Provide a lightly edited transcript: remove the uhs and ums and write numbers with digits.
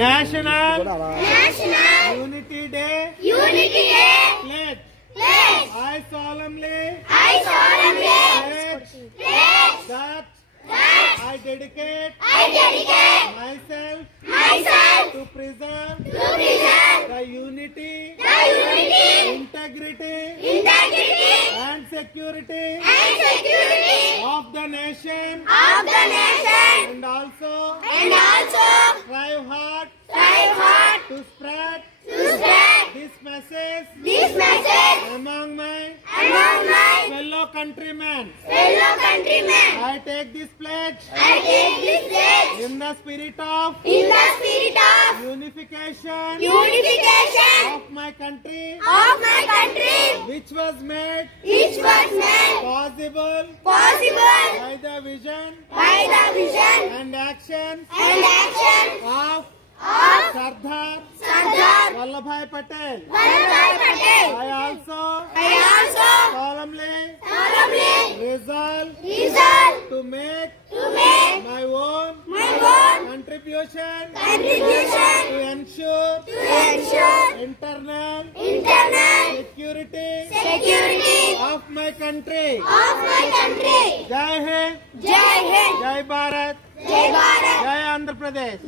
National Unity Day pledge. I solemnly pledge that I dedicate myself to preserve the unity, integrity and security of the nation, and also strive hard to spread this message among my fellow countrymen. I take this pledge in the spirit of unification of my country, which was made possible by the vision and action of Sardar Vallabhbhai Patel. I also solemnly resolve to make my own contribution to ensure internal security of my country. Jai Hind, Jai Bharat, Jai Andhra Pradesh.